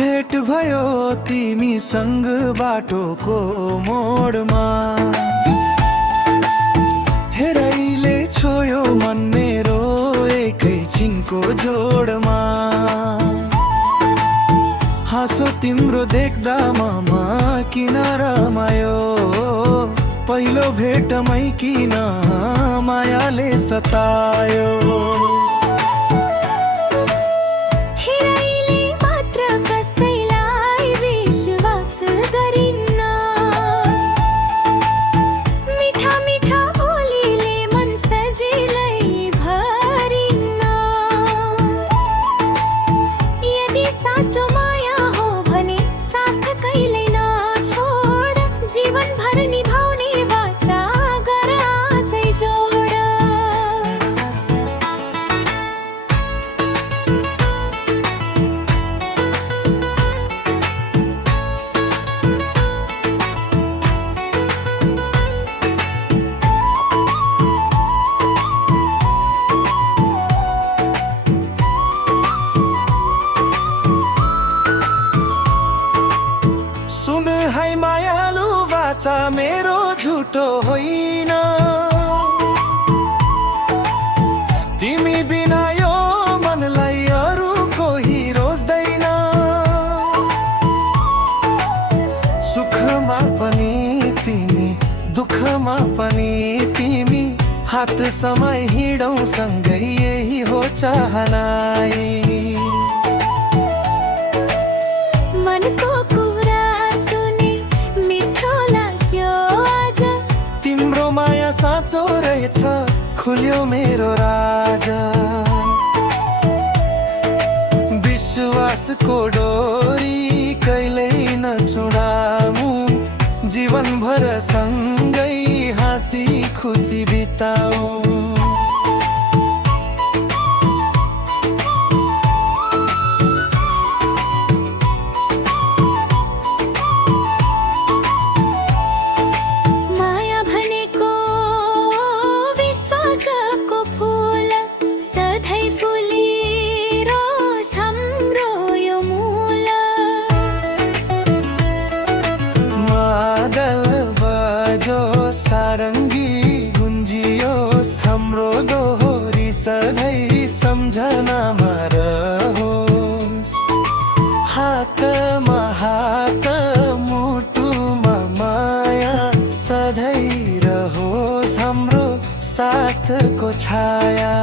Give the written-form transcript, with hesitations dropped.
भेट भयो तिमीसँग बाटोको मोडमा। हेराइले छोयो मन मेरो एकैछिनको जोडमा। हाँसो तिम्रो देख्दा ममा किन रमायो, पहिलो भेटमै किन मायाले सतायो। सुन है मायालु वाचा मेरो झुटो होइन, तिमी बिना यो मनलाई अरू कोही रोज्दैन। सुखमा पनि तिमी दुःखमा पनि तिमी, हात समय हिँडौँ सँगै यही हो चाहनाई। मनको कुरा सुने मिठो लाग्यो आज, तिम्रो माया साँचो रहेछ खुल्यो मेरो राजा। विश्वासको डोरी कहिल्यै नचुडामु, जीवनभर सँगै हाँसी खुसी बिताऊ। सारङ्गी गुन्जियोस् हाम्रो दोहोरी, सधैँ सम्झनामा रहोस्। हातमा हात मुटुमा माया, सधैँ रहोस् हाम्रो साथको छाया।